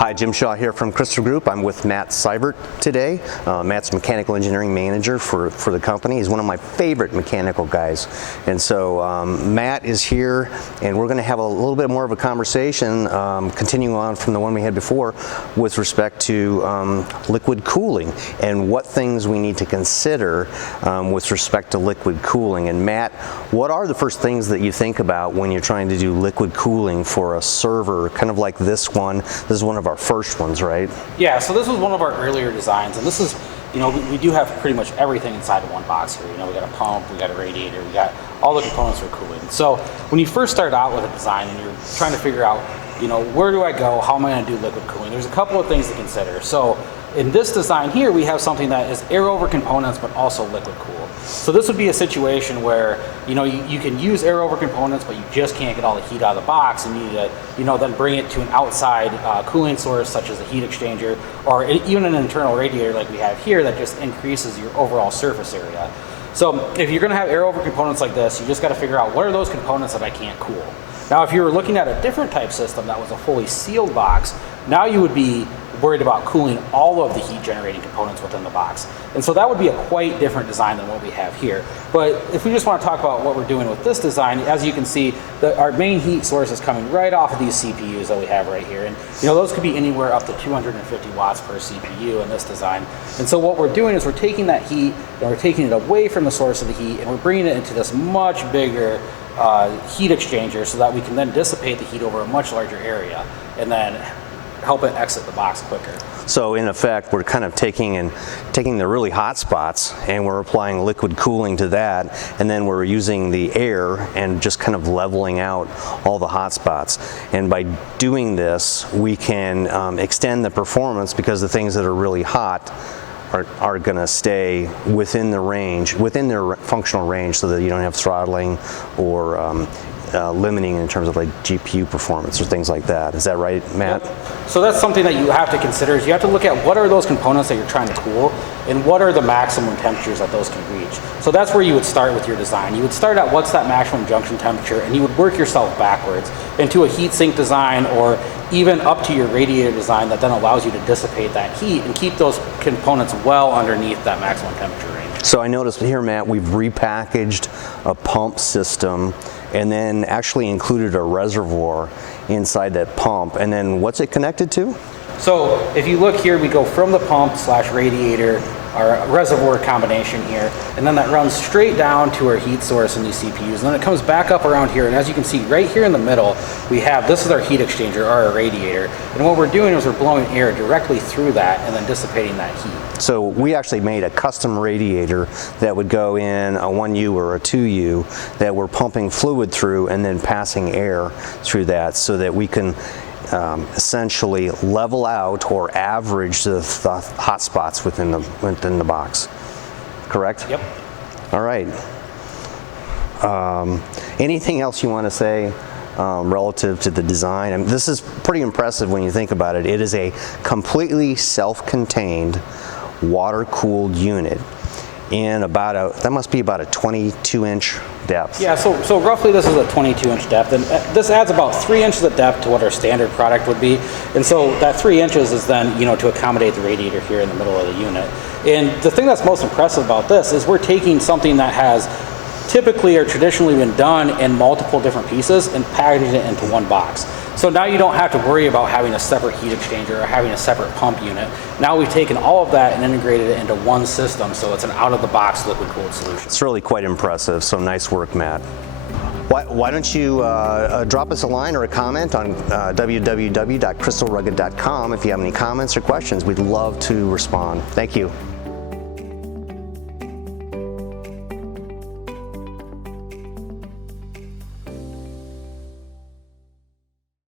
Hi, Jim Shaw here from Crystal Group. I'm with Matt Seibert today. Matt's mechanical engineering manager for the company. He's one of my favorite mechanical guys. And so Matt is here, and we're going to have a little bit more of a conversation, continuing on from the one we had before, with respect to liquid cooling and what things we need to consider with respect to liquid cooling. And Matt, what are the first things that you think about when you're trying to do liquid cooling for a server, kind of like this one? This is one of our first ones, right? Yeah, so this was one of our earlier designs, and this is, we do have pretty much everything inside of one box here. We got a pump, we got a radiator, we got all the components for cooling. So when you first start out with a design and you're trying to figure out, where do I go? How am I going to do liquid cooling? There's a couple of things to consider. So in this design here, we have something that is air over components, but also liquid cool. So this would be a situation where, you can use air over components, but you just can't get all the heat out of the box, and you need to, then bring it to an outside cooling source, such as a heat exchanger, or even an internal radiator like we have here that just increases your overall surface area. So if you're going to have air over components like this, you just got to figure out what are those components that I can't cool. Now, if you were looking at a different type system that was a fully sealed box, now you would be worried about cooling all of the heat generating components within the box. And so that would be a quite different design than what we have here. But if we just want to talk about what we're doing with this design, as you can see, our main heat source is coming right off of these CPUs that we have right here. And those could be anywhere up to 250 watts per CPU in this design. And so what we're doing is we're taking that heat and we're taking it away from the source of the heat, and we're bringing it into this much bigger heat exchanger so that we can then dissipate the heat over a much larger area and then help it exit the box quicker. So in effect, we're kind of taking the really hot spots and we're applying liquid cooling to that, and then we're using the air and just kind of leveling out all the hot spots. And by doing this, we can extend the performance, because the things that are really hot are going to stay within the range, within their functional range, so that you don't have throttling or limiting in terms of like GPU performance or things like that. Is that right, Matt? Yep. So that's something that you have to consider, is you have to look at what are those components that you're trying to cool and what are the maximum temperatures that those can reach. So that's where you would start with your design. You would start at what's that maximum junction temperature, and you would work yourself backwards into a heat sink design, or even up to your radiator design that then allows you to dissipate that heat and keep those components well underneath that maximum temperature range. So I noticed here, Matt, we've repackaged a pump system and then actually included a reservoir inside that pump. And then what's it connected to? So if you look here, we go from the pump / radiator, our reservoir combination here, and then that runs straight down to our heat source in these CPUs. And then it comes back up around here, and as you can see right here in the middle, this is our heat exchanger, or our radiator. And what we're doing is we're blowing air directly through that and then dissipating that heat. So we actually made a custom radiator that would go in a 1U or a 2U that we're pumping fluid through and then passing air through that, so that we can essentially level out or average the hot spots within the box. Correct? Yep. All right. Anything else you want to say relative to the design? I mean, this is pretty impressive when you think about it. It is a completely self-contained water-cooled unit in that must be about a 22-inch depth. Yeah, so roughly this is a 22-inch depth, and this adds about 3 inches of depth to what our standard product would be. And so that 3 inches is then, to accommodate the radiator here in the middle of the unit. And the thing that's most impressive about this is we're taking something that has typically or traditionally been done in multiple different pieces and packaging it into one box. So now you don't have to worry about having a separate heat exchanger or having a separate pump unit. Now we've taken all of that and integrated it into one system, so it's an out-of-the-box liquid-cooled solution. It's really quite impressive, so nice work, Matt. Why don't you drop us a line or a comment on www.crystalrugged.com if you have any comments or questions. We'd love to respond. Thank you.